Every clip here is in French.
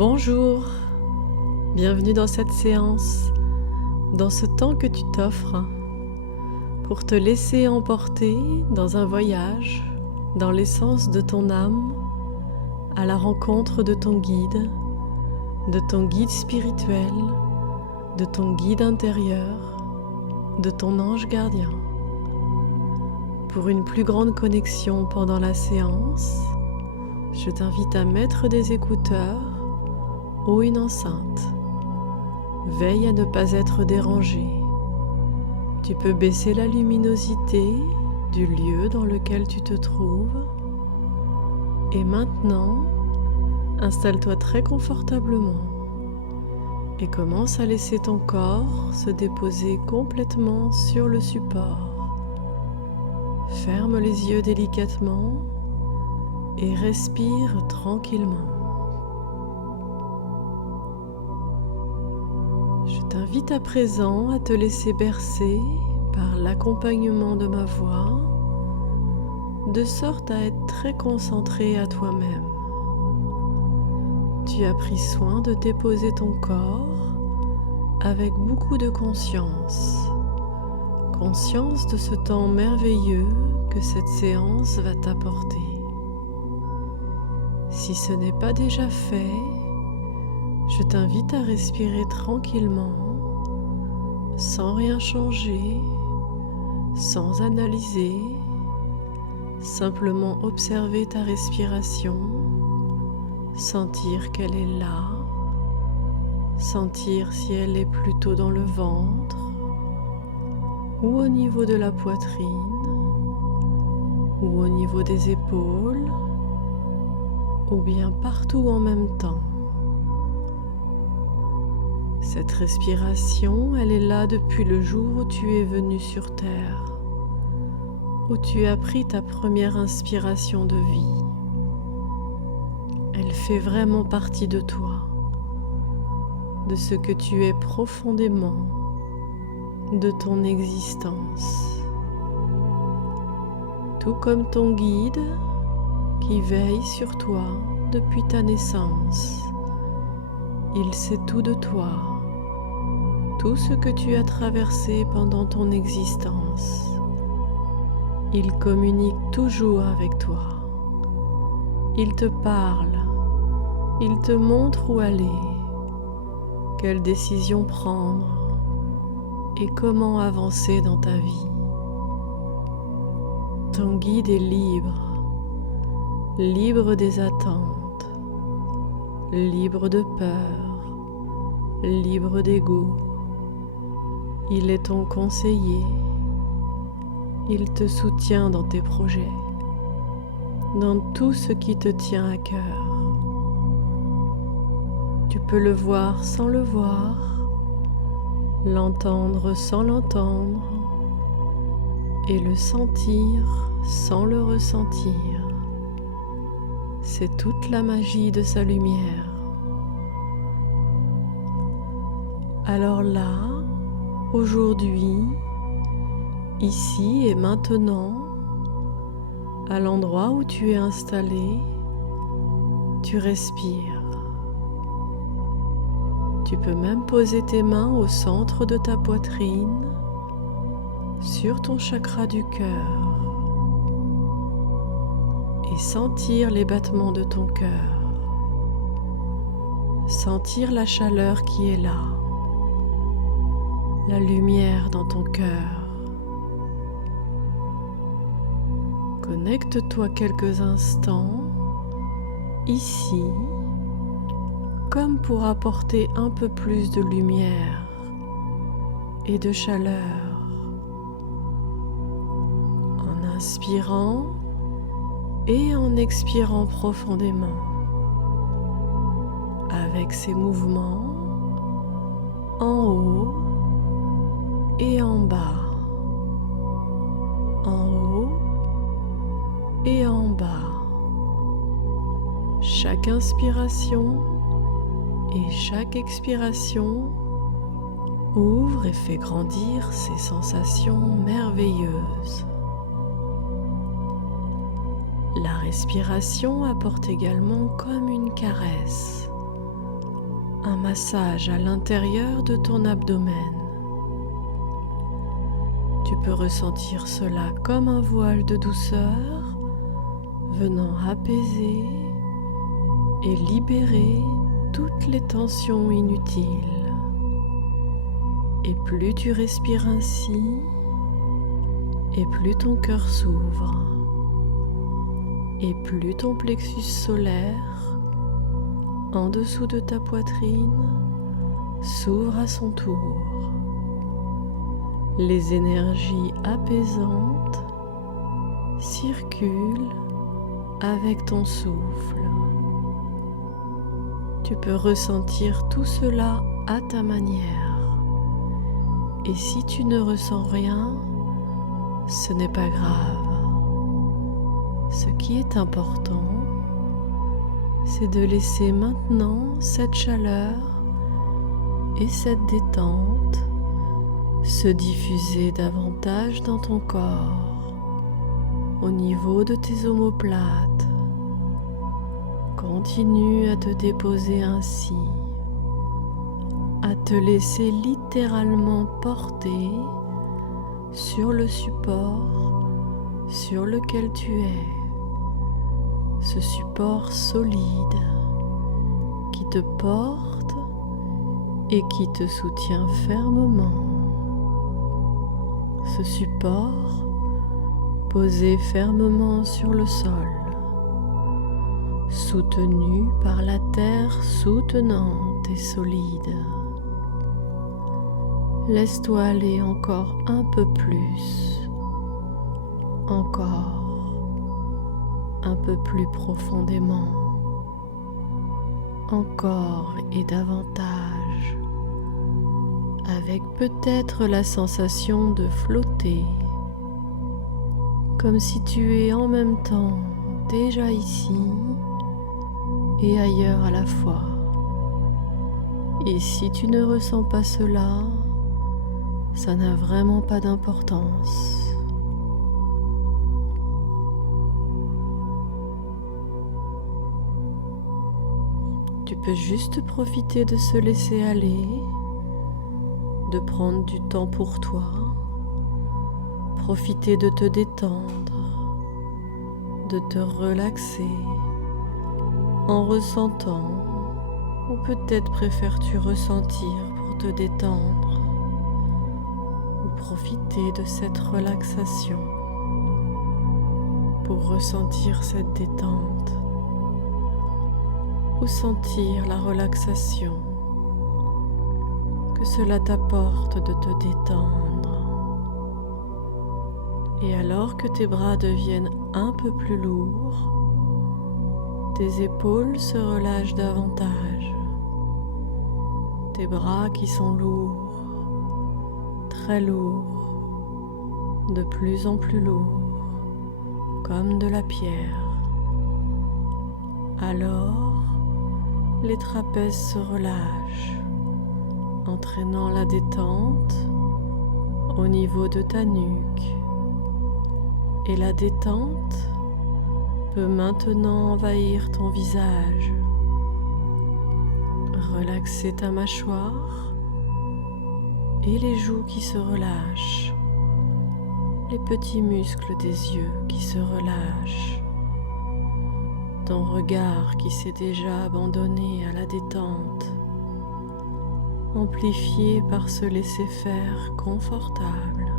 Bonjour, bienvenue dans cette séance, dans ce temps que tu t'offres pour te laisser emporter dans un voyage dans l'essence de ton âme à la rencontre de ton guide spirituel, de ton guide intérieur, de ton ange gardien. Pour une plus grande connexion pendant la séance, je t'invite à mettre des écouteurs ou une enceinte. Veille à ne pas être dérangé. Tu peux baisser la luminosité du lieu dans lequel tu te trouves. Et maintenant, installe-toi très confortablement et commence à laisser ton corps se déposer complètement sur le support. Ferme les yeux délicatement et respire tranquillement. Je t'invite à présent à te laisser bercer par l'accompagnement de ma voix, de sorte à être très concentré à toi-même. Tu as pris soin de déposer ton corps avec beaucoup de conscience de ce temps merveilleux que cette séance va t'apporter. Si ce n'est pas déjà fait, je t'invite à respirer tranquillement, sans rien changer, sans analyser, simplement observer ta respiration, sentir qu'elle est là, sentir si elle est plutôt dans le ventre ou au niveau de la poitrine ou au niveau des épaules ou bien partout en même temps. Cette respiration, elle est là depuis le jour où tu es venu sur Terre, où tu as pris ta première inspiration de vie. Elle fait vraiment partie de toi, de ce que tu es profondément, de ton existence. Tout comme ton guide qui veille sur toi depuis ta naissance. Il sait tout de toi, tout ce que tu as traversé pendant ton existence. Il communique toujours avec toi. Il te parle, il te montre où aller, quelle décision prendre et comment avancer dans ta vie. Ton guide est libre, libre des attentes, libre de peur, libre d'ego. Il est ton conseiller. Il te soutient dans tes projets, dans tout ce qui te tient à cœur. Tu peux le voir sans le voir, l'entendre sans l'entendre et le sentir sans le ressentir. C'est toute la magie de sa lumière. Alors là, aujourd'hui, ici et maintenant, à l'endroit où tu es installé, tu respires. Tu peux même poser tes mains au centre de ta poitrine, sur ton chakra du cœur, et sentir les battements de ton cœur, sentir la chaleur qui est là, la lumière dans ton cœur. Connecte-toi quelques instants ici, comme pour apporter un peu plus de lumière et de chaleur. En inspirant et en expirant profondément, avec ces mouvements en haut et en bas, en haut et en bas. Chaque inspiration et chaque expiration ouvre et fait grandir ces sensations merveilleuses. La respiration apporte également comme une caresse un massage à l'intérieur de ton abdomen. Tu peux ressentir cela comme un voile de douceur venant apaiser et libérer toutes les tensions inutiles. Et plus tu respires ainsi, et plus ton cœur s'ouvre, et plus ton plexus solaire, en dessous de ta poitrine, s'ouvre à son tour. Les énergies apaisantes circulent avec ton souffle. Tu peux ressentir tout cela à ta manière. Et si tu ne ressens rien, ce n'est pas grave. Ce qui est important, c'est de laisser maintenant cette chaleur et cette détente se diffuser davantage dans ton corps, au niveau de tes omoplates. Continue à te déposer ainsi, à te laisser littéralement porter sur le support sur lequel tu es, ce support solide qui te porte et qui te soutient fermement. Ce support posé fermement sur le sol, soutenu par la terre soutenante et solide. Laisse-toi aller encore un peu plus, encore un peu plus profondément, encore et davantage, avec peut-être la sensation de flotter, comme si tu es en même temps déjà ici et ailleurs à la fois. Et si tu ne ressens pas cela, ça n'a vraiment pas d'importance. Tu peux juste profiter de se laisser aller, de prendre du temps pour toi, profiter de te détendre, de te relaxer en ressentant, ou peut-être préfères-tu ressentir pour te détendre, ou profiter de cette relaxation pour ressentir cette détente, ou sentir la relaxation que cela t'apporte de te détendre. Et alors que tes bras deviennent un peu plus lourds, tes épaules se relâchent davantage. Tes bras qui sont lourds, très lourds, de plus en plus lourds, comme de la pierre. Alors, les trapèzes se relâchent, entraînant la détente au niveau de ta nuque. Et la détente peut maintenant envahir ton visage, relaxer ta mâchoire et les joues qui se relâchent, les petits muscles des yeux qui se relâchent, ton regard qui s'est déjà abandonné à la détente, amplifié par ce laisser-faire confortable,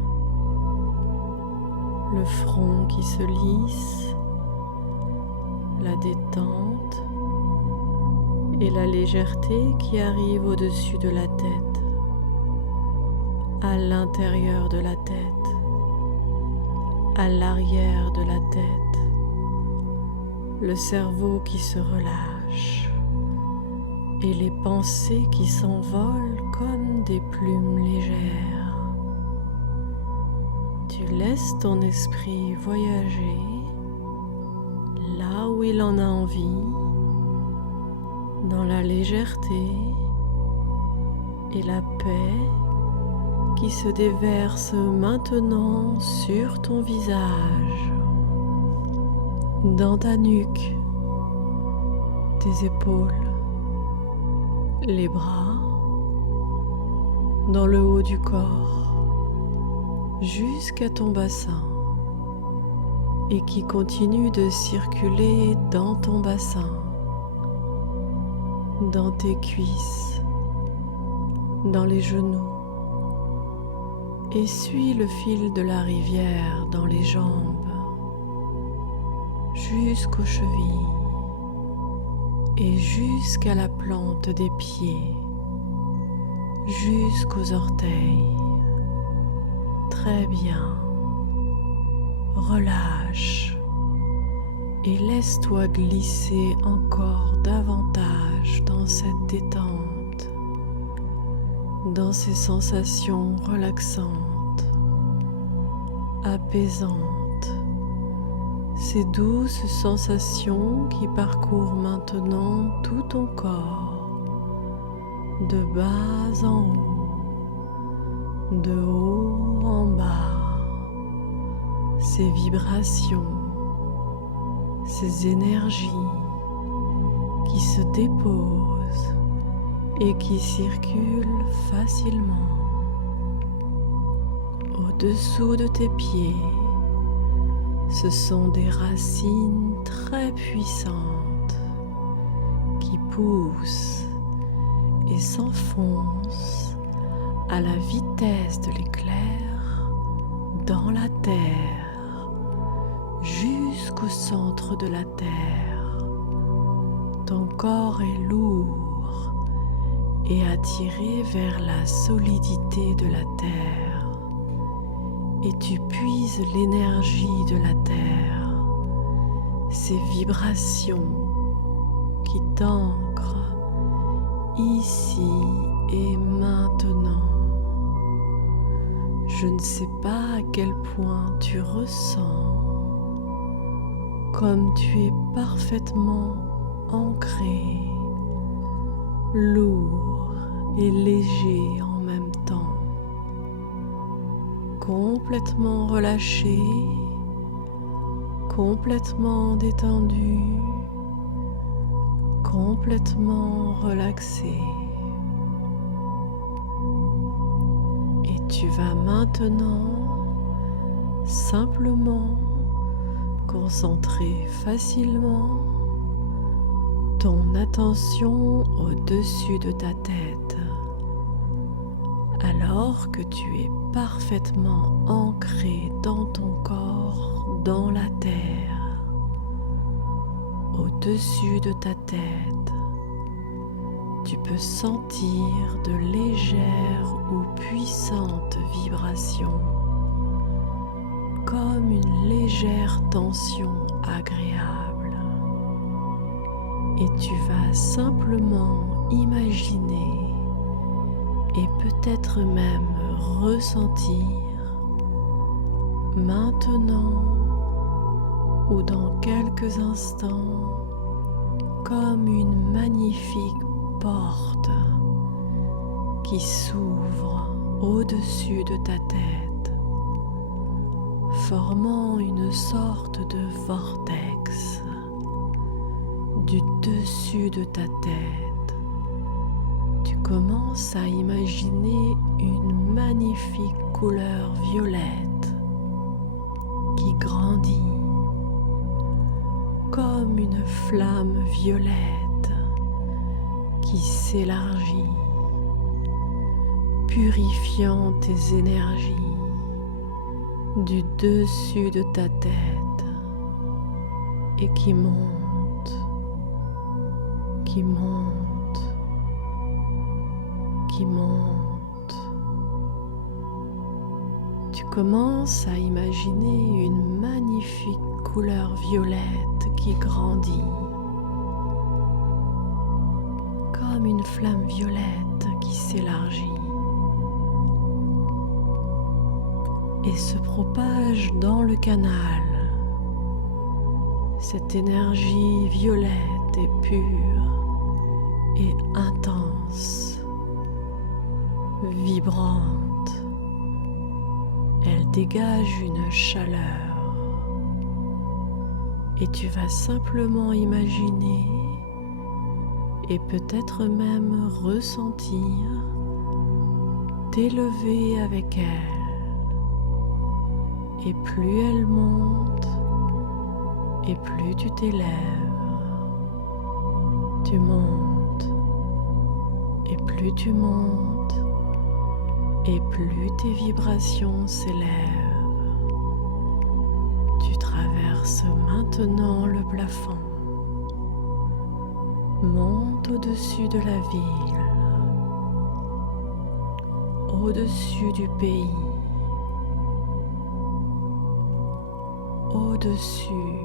le front qui se lisse, la détente et la légèreté qui arrive au-dessus de la tête, à l'intérieur de la tête, à l'arrière de la tête, le cerveau qui se relâche et les pensées qui s'envolent comme des plumes légères. Tu laisses ton esprit voyager là où il en a envie, dans la légèreté et la paix qui se déverse maintenant sur ton visage, dans ta nuque, tes épaules, les bras, dans le haut du corps, jusqu'à ton bassin et qui continue de circuler dans ton bassin, dans tes cuisses, dans les genoux, et suis le fil de la rivière dans les jambes, jusqu'aux chevilles et jusqu'à la plante des pieds, jusqu'aux orteils. Très bien. Relâche et laisse-toi glisser encore davantage dans cette détente, dans ces sensations relaxantes, apaisantes, ces douces sensations qui parcourent maintenant tout ton corps, de bas en haut, de haut en bas. Ces vibrations, ces énergies qui se déposent et qui circulent facilement au-dessous de tes pieds. Ce sont des racines très puissantes qui poussent et s'enfoncent à la vitesse de l'éclair dans la terre, jusqu'au centre de la terre. Ton corps est lourd et attiré vers la solidité de la terre, et tu puises l'énergie de la terre, ces vibrations qui t'ancrent ici et maintenant. Je ne sais pas à quel point tu ressens comme tu es parfaitement ancré, lourd et léger en même temps, complètement relâché, complètement détendu, complètement relaxé. Et tu vas maintenant simplement concentrer facilement ton attention au-dessus de ta tête, alors que tu es parfaitement ancré dans ton corps, dans la terre. Au-dessus de ta tête, tu peux sentir de légères ou puissantes vibrations, comme une légère tension agréable. Et tu vas simplement imaginer et peut-être même ressentir maintenant ou dans quelques instants comme une magnifique porte qui s'ouvre au-dessus de ta tête, formant une sorte de vortex du dessus de ta tête. Tu commences à imaginer une magnifique couleur violette qui grandit comme une flamme violette qui s'élargit, purifiant tes énergies du dessus de ta tête et qui monte, qui monte, qui monte. Tu commences à imaginer une magnifique couleur violette qui grandit, comme une flamme violette qui s'élargit et se propage dans le canal. Cette énergie violette est pure et intense, vibrante. Elle dégage une chaleur et tu vas simplement imaginer et peut-être même ressentir t'élever avec elle. Et plus elle monte, et plus tu t'élèves. Tu montes, et plus tu montes, et plus tes vibrations s'élèvent. Tu traverses maintenant le plafond. Monte au-dessus de la ville, au-dessus du pays, au-dessus,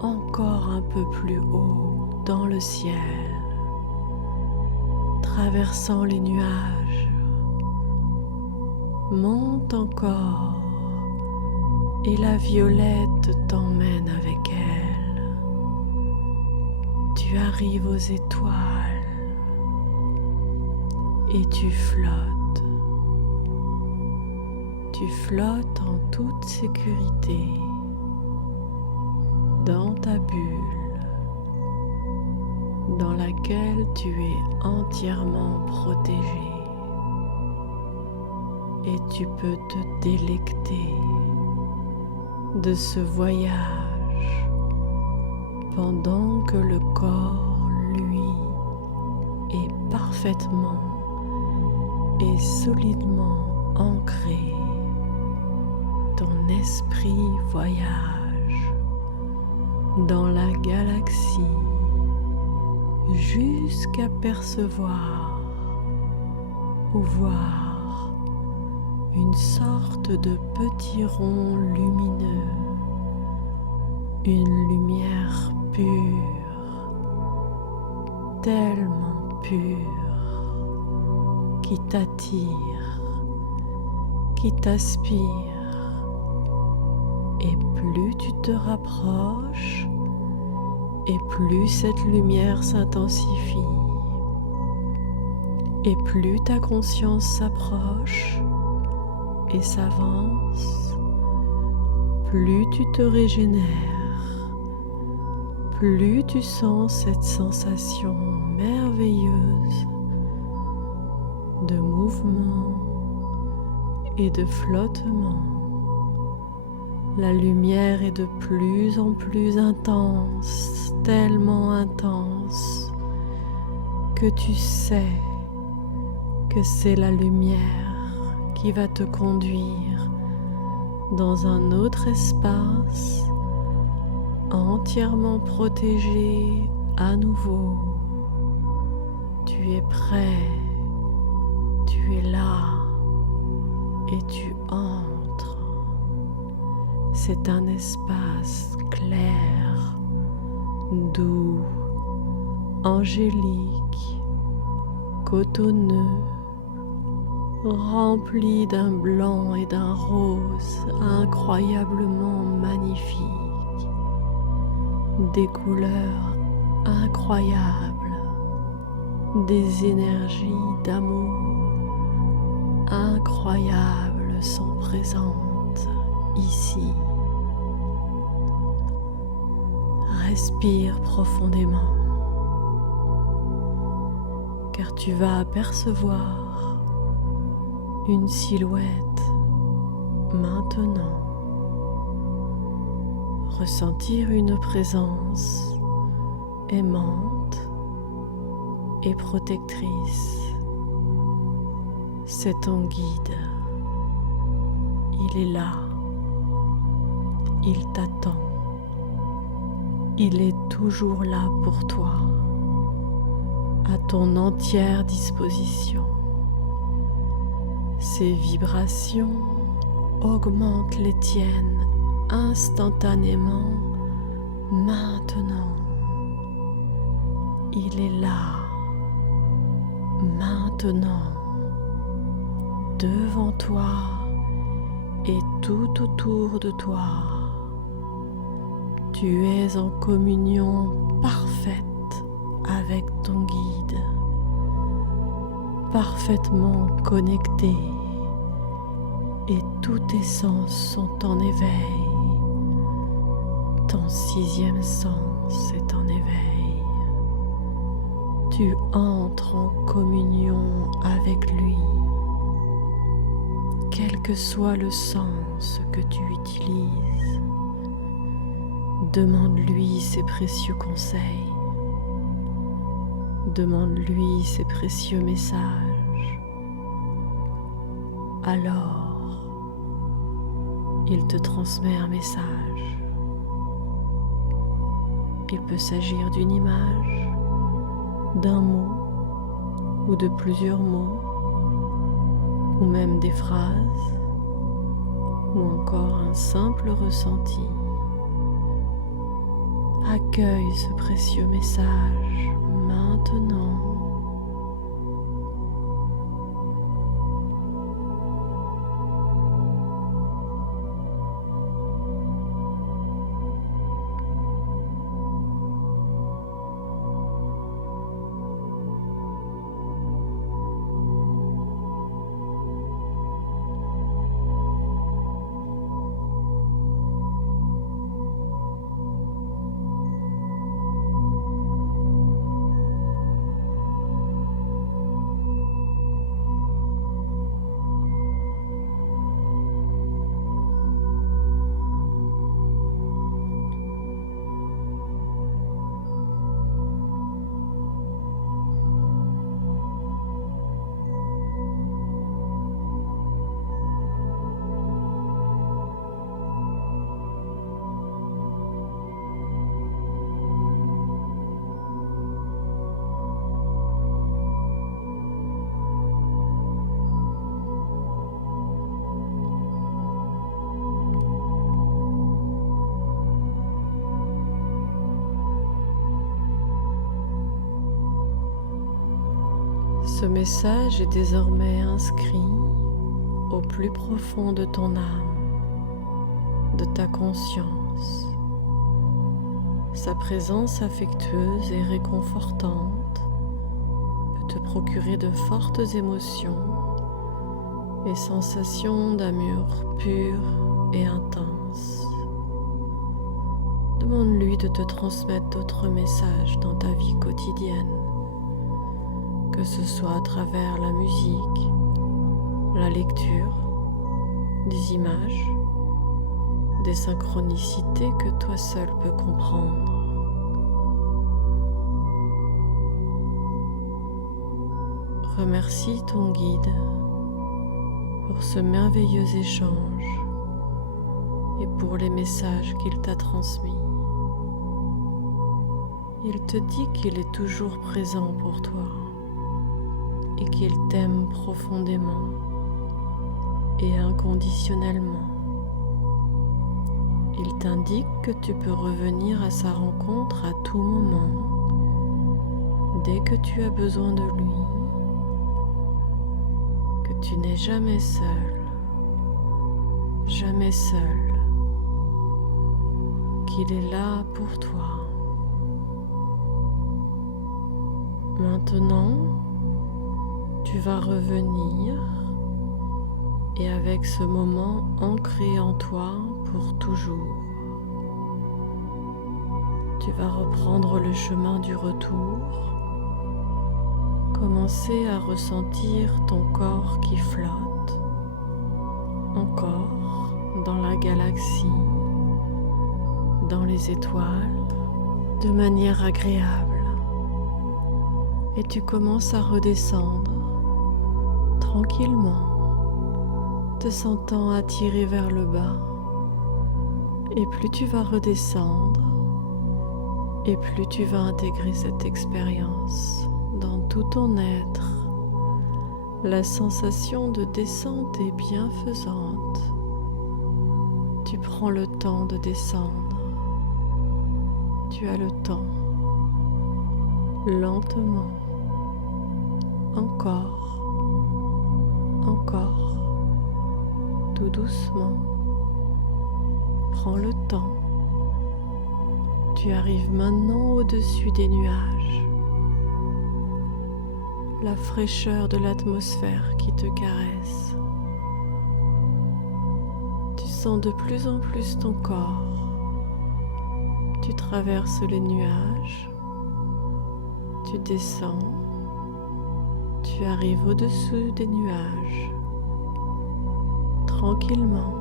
encore un peu plus haut dans le ciel, traversant les nuages. Monte encore et la violette t'emmène avec elle. Tu arrives aux étoiles et tu flottes. Tu flottes en toute sécurité dans ta bulle dans laquelle tu es entièrement protégé et tu peux te délecter de ce voyage pendant que le corps, lui, est parfaitement et solidement ancré. Ton esprit voyage dans la galaxie jusqu'à percevoir ou voir une sorte de petit rond lumineux, une lumière pure, tellement pure, qui t'attire, qui t'aspire, et plus tu te rapproches, et plus cette lumière s'intensifie, et plus ta conscience s'approche et s'avance, plus tu te régénères, plus tu sens cette sensation merveilleuse de mouvement et de flottement. La lumière est de plus en plus intense, tellement intense que tu sais que c'est la lumière qui va te conduire dans un autre espace entièrement protégé à nouveau. Tu es prêt, tu es là et tu entres. C'est un espace clair, doux, angélique, cotonneux, rempli d'un blanc et d'un rose incroyablement magnifiques, des couleurs incroyables, des énergies d'amour incroyables sont présentes ici. Respire profondément, car tu vas apercevoir une silhouette maintenant. Ressentir une présence aimante et protectrice. C'est ton guide. Il est là. Il t'attend. Il est toujours là pour toi, à ton entière disposition. Ses vibrations augmentent les tiennes instantanément maintenant. Il est là, maintenant, devant toi et tout autour de toi. Tu es en communion parfaite avec ton guide, parfaitement connecté, et tous tes sens sont en éveil. Ton sixième sens est en éveil. Tu entres en communion avec lui, quel que soit le sens que tu utilises. Demande-lui ses précieux conseils, demande-lui ses précieux messages. Alors, il te transmet un message. Il peut s'agir d'une image, d'un mot ou de plusieurs mots, ou même des phrases, ou encore un simple ressenti. Accueille ce précieux message maintenant. Ce message est désormais inscrit au plus profond de ton âme, de ta conscience. Sa présence affectueuse et réconfortante peut te procurer de fortes émotions et sensations d'amour pur et intense. Demande-lui de te transmettre d'autres messages dans ta vie quotidienne, que ce soit à travers la musique, la lecture, des images, des synchronicités que toi seul peux comprendre. Remercie ton guide pour ce merveilleux échange et pour les messages qu'il t'a transmis. Il te dit qu'il est toujours présent pour toi et qu'il t'aime profondément et inconditionnellement. Il t'indique que tu peux revenir à sa rencontre à tout moment, dès que tu as besoin de lui, que tu n'es jamais seul, qu'il est là pour toi. Maintenant, tu vas revenir et avec ce moment ancré en toi pour toujours, tu vas reprendre le chemin du retour, commencer à ressentir ton corps qui flotte encore dans la galaxie, dans les étoiles, de manière agréable. Et tu commences à redescendre tranquillement, te sentant attiré vers le bas. Et plus tu vas redescendre, et plus tu vas intégrer cette expérience dans tout ton être. La sensation de descente est bienfaisante. Tu prends le temps de descendre. Tu as le temps. Lentement. Encore. Tout doucement. Prends le temps. Tu arrives maintenant au-dessus des nuages. La fraîcheur de l'atmosphère qui te caresse. Tu sens de plus en plus ton corps. Tu traverses les nuages. Tu descends, tu arrives au-dessus des nuages, tranquillement,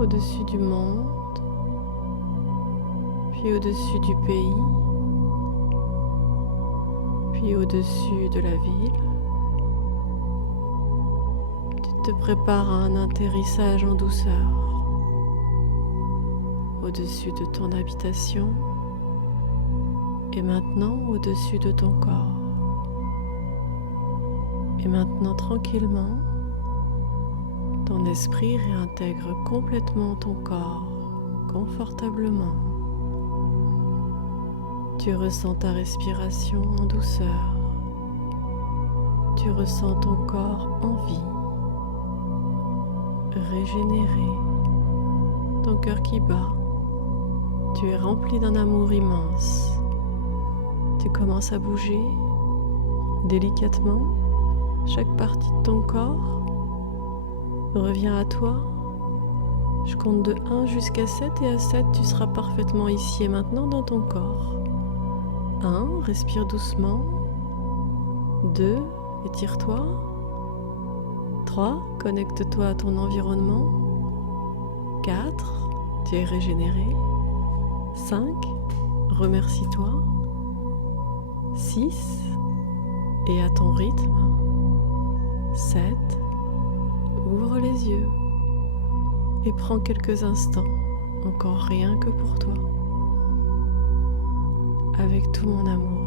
au-dessus du monde, puis au-dessus du pays, puis au-dessus de la ville. Tu te prépares à un atterrissage en douceur, au-dessus de ton habitation et maintenant au-dessus de ton corps. Et maintenant tranquillement, ton esprit réintègre complètement ton corps, confortablement. Tu ressens ta respiration en douceur. Tu ressens ton corps en vie, régénéré, ton cœur qui bat. Tu es rempli d'un amour immense. Tu commences à bouger délicatement. Chaque partie de ton corps revient à toi. Je compte de 1 jusqu'à 7 et à 7, tu seras parfaitement ici et maintenant dans ton corps. 1, respire doucement. 2, étire-toi. 3, connecte-toi à ton environnement. 4, tu es régénéré. 5, remercie-toi. 6, et à ton rythme. 7, ouvre les yeux et prends quelques instants, encore rien que pour toi, avec tout mon amour.